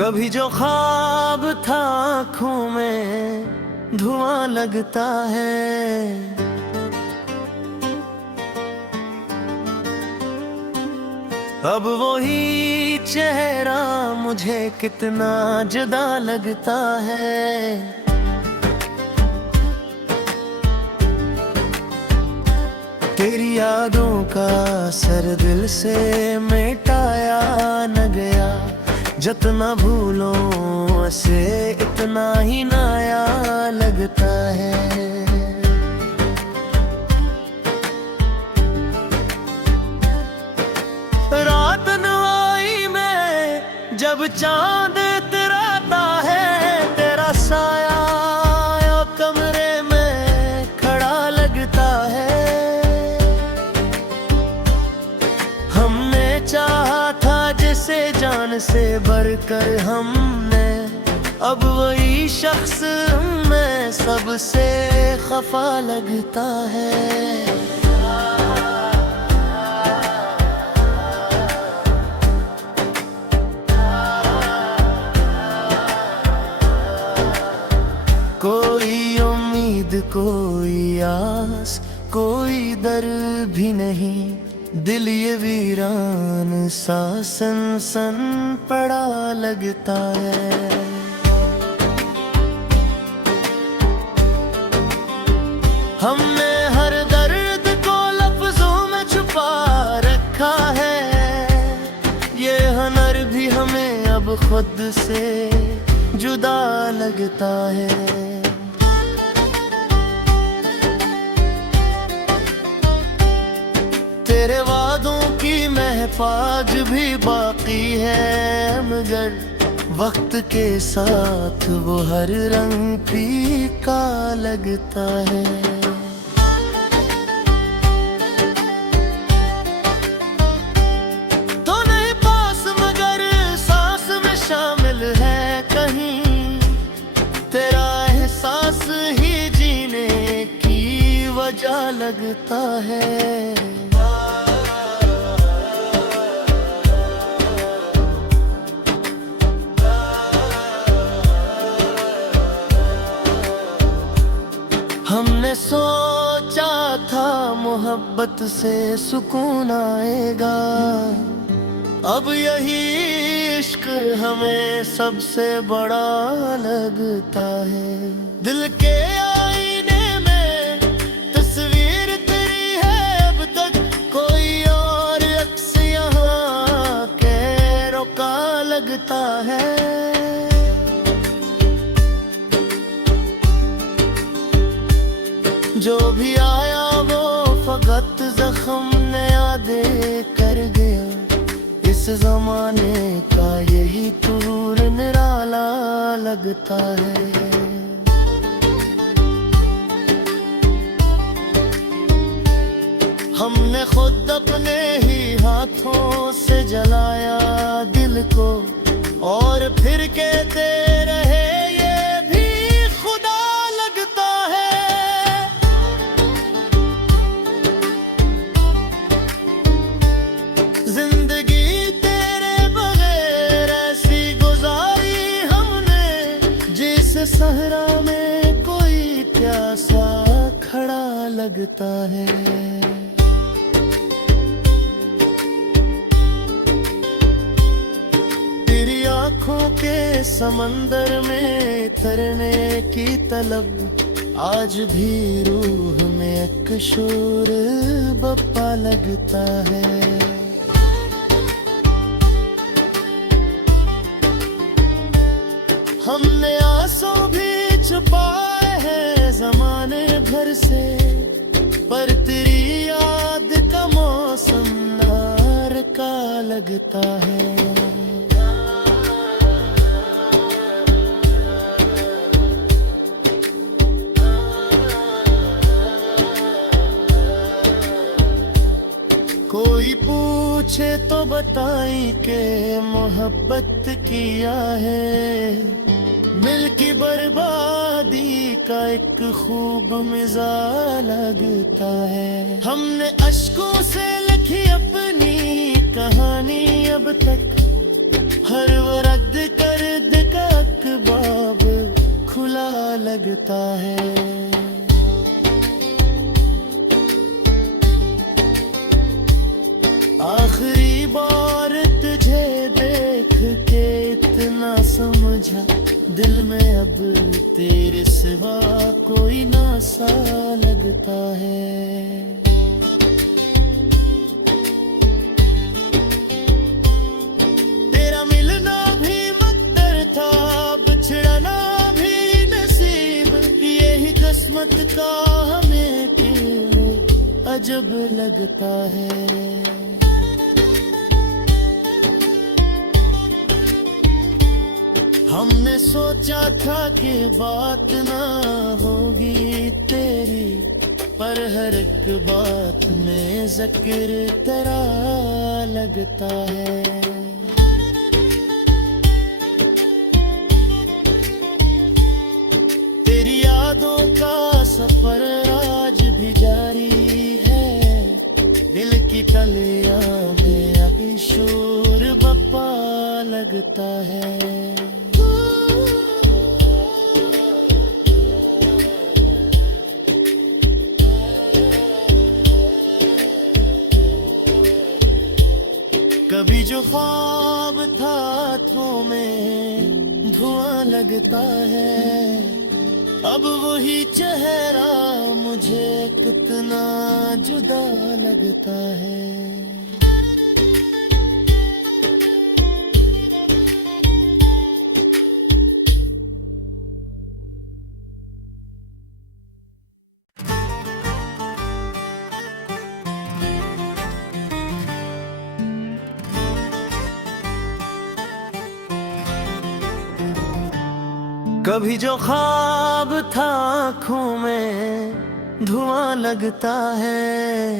कभी जो ख्वाब था आँखों में धुआं लगता है। अब वही चेहरा मुझे कितना जुदा लगता है। तेरी यादों का असर दिल से मिटाया न गया। जितना भूलो उसे इतना ही नया लगता है। रात नवाई में जब चांद इतराता है, तेरा साया कमरे में खड़ा लगता है। हमने चाहा था जिसे जान से बढ़कर हमने, अब वही शख्स में सबसे खफा लगता है। कोई उम्मीद कोई आस कोई दर भी नहीं, दिल ये वीरान सा सनसन पड़ा लगता है। हमने हर दर्द को लफ्जों में छुपा रखा है। ये हुनर भी हमें अब खुद से जुदा लगता है। तेरे वादों की महफाज भी बाकी है, मगर वक्त के साथ वो हर रंग फीका लगता है। तो नहीं पास मगर सांस में शामिल है कहीं, तेरा एहसास ही जीने की वजह लगता है। हमने सोचा था मोहब्बत से सुकून आएगा, अब यही इश्क हमें सबसे बड़ा लगता है। दिल के आईने में तस्वीर तेरी है, अब तक कोई और अक्स यहाँ के रोका लगता है। जो भी आया वो फकत जख्म नया दे कर गया। इस जमाने का यही तूर निराला लगता है। हमने खुद अपने ही हाथों से जलाया दिल को, और फिर कहते रहे सहरा में कोई प्यासा खड़ा लगता है। तेरी आँखों के समंदर में तरने की तलब आज भी रूह में एक शोर बप्पा लगता है। हमने आंसू भी छुपाए हैं जमाने भर से, पर तेरी याद का मौसम नार का लगता है। कोई पूछे तो बताई के मोहब्बत किया है, मिल की बर्बादी का एक खूब मिजाज लगता है। हमने अश्कों से लिखी अपनी कहानी अब तक, हर वो रद्द कर का बाब खुला लगता है। आखिरी बार तुझे देख के इतना समझा, दिल में अब तेरे सिवा कोई ना सा लगता है। तेरा मिलना भी मुक़द्दर था, बिछड़ना भी नसीब, यही किस्मत का हमें खेल अजब लगता है। हमने सोचा था कि बात ना होगी तेरी, पर हर एक बात में ज़िक्र तेरा लगता है। तेरी यादों का सफर आज भी जारी है, दिल की कलियां में अभी शोर बप्पा लगता है। कभी जो ख्वाब था हाथों में धुआं लगता है, अब वही चेहरा मुझे कितना जुदा लगता है। कभी जो ख्वाब था आँखों में धुआं लगता है,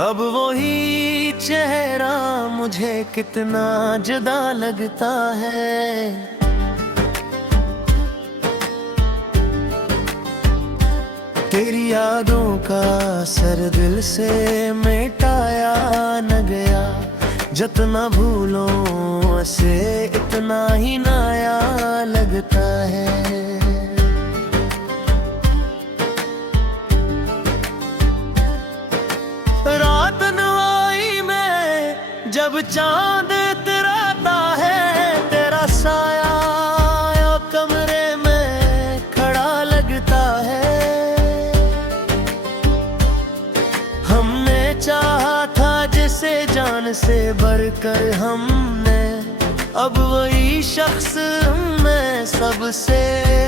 अब वही चेहरा मुझे कितना जुदा लगता है। तेरी यादों का असर दिल से मिटाया न गया, जितना भूलो से इतना ही नया लगता है। रात नवाई में जब चांद इतराता है, तेरा साया कमरे में खड़ा लगता है। हमने चाहा था जिसे जान से बढ़कर हमने, अब वही शख्स में सबसे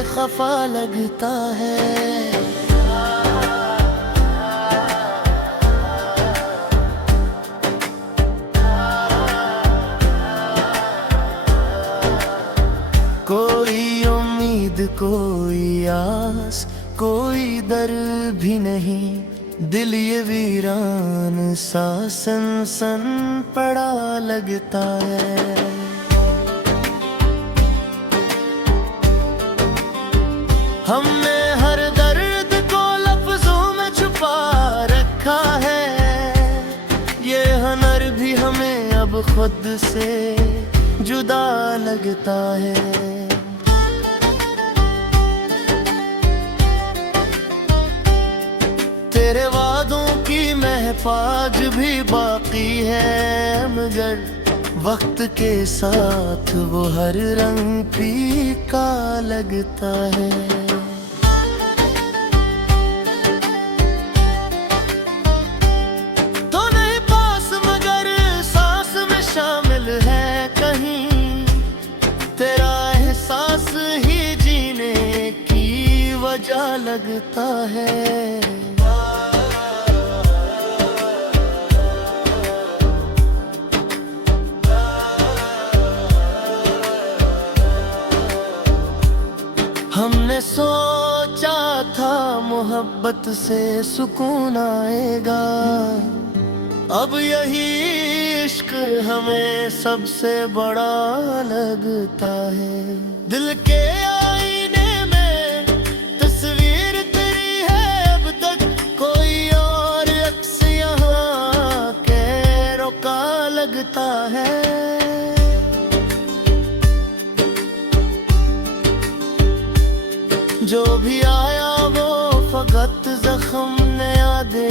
खफा लगता है। कोई उम्मीद कोई आस कोई दर भी नहीं, दिल ये वीरान सा सनसन पड़ा लगता है। हमने हर दर्द को लफ्जों में छुपा रखा है, ये हुनर भी हमें अब खुद से जुदा लगता है। तेरे वादों की महफाज भी बाकी है, मगर वक्त के साथ वो हर रंग फीका लगता है। तो नहीं पास मगर सांस में शामिल है कहीं, तेरा एहसास ही जीने की वजह लगता है। हमने सोचा था मोहब्बत से सुकून आएगा, अब यही इश्क हमें सबसे बड़ा लगता है। दिल के आईने में तस्वीर तेरी है, अब तक कोई और अक्स यहाँ के जो भी आया वो फकत जख्म नया दे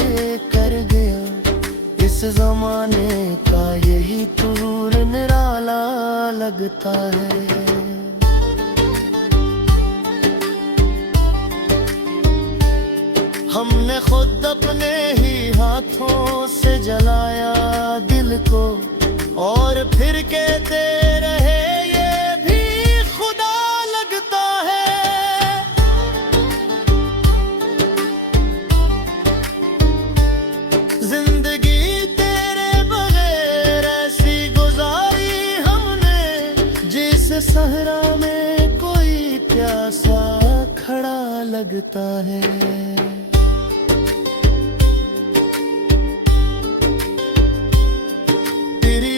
कर गया। इस जमाने का यही तूर निराला लगता है। हमने खुद अपने ही हाथों से जलाया दिल को, और फिर कहते रहे ये भी खुदा लगता है। जिंदगी तेरे बगैर ऐसी गुजारी हमने, जिस सहरा में कोई प्यासा खड़ा लगता है।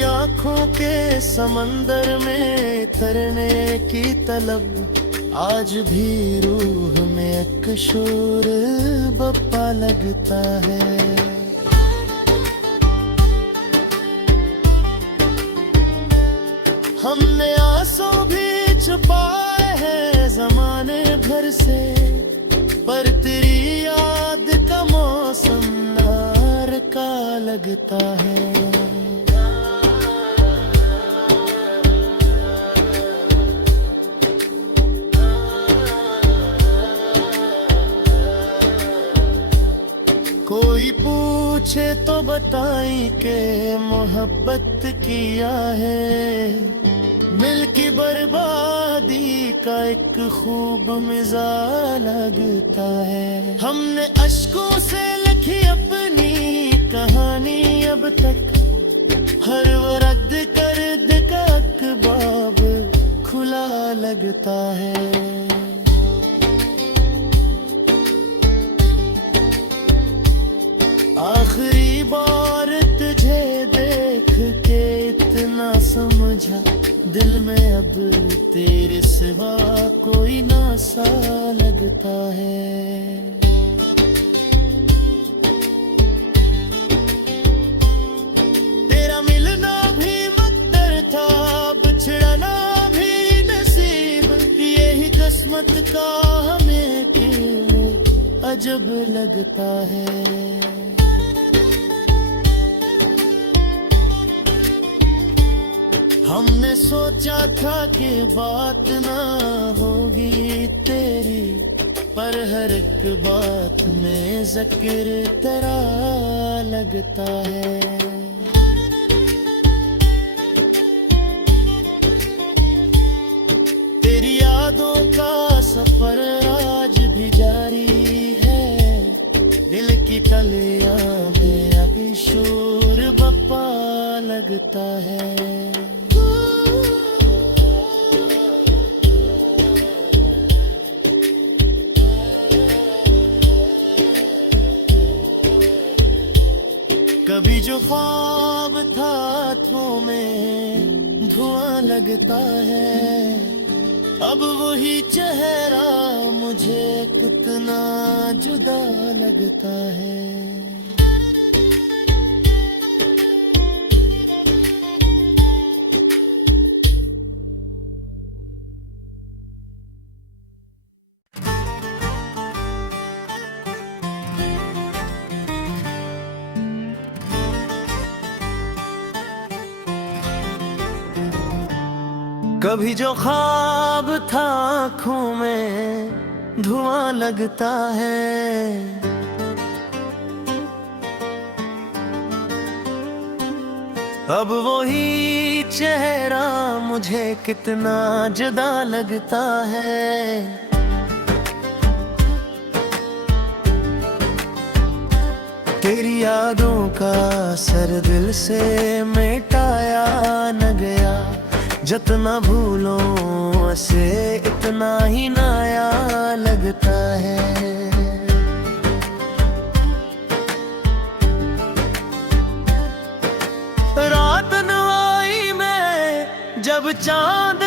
आँखों के समंदर में तरने की तलब आज भी रूह में एक शोर बप्पा लगता है। हमने आंसू भी छुपाए हैं जमाने भर से, पर तेरी याद का मौसम नार का लगता है। कोई पूछे तो बताई के मोहब्बत किया है, मिल की बर्बादी का एक खूब मिजाज लगता है। हमने अश्कों से लिखी अपनी कहानी अब तक, हर वरद कर्द का अखबाब खुला लगता है। आखिरी बार तुझे देख के इतना समझा, दिल में अब तेरे सिवा कोई ना सा लगता है। तेरा मिलना भी मुक़द्दर था, बिछड़ना भी नसीब, यही किस्मत का हमें खेल अजब लगता है। हमने सोचा था कि बात ना होगी तेरी, पर हर एक बात में ज़िक्र तेरा लगता है। तेरी यादों का सफर आज भी जारी है, दिल की कलियां में अभी शोर बप्पा लगता है। कभी जो ख्वाब था हाथों में धुआं लगता है, अब वही चेहरा मुझे कितना जुदा लगता है। कभी जो ख्वाब था आँखों में धुआं लगता है, अब वही चेहरा मुझे कितना जुदा लगता है। तेरी यादों का असर दिल से मिटाया न गया, जितना भूलों से इतना ही नया लगता है। रात नवाई में जब चांद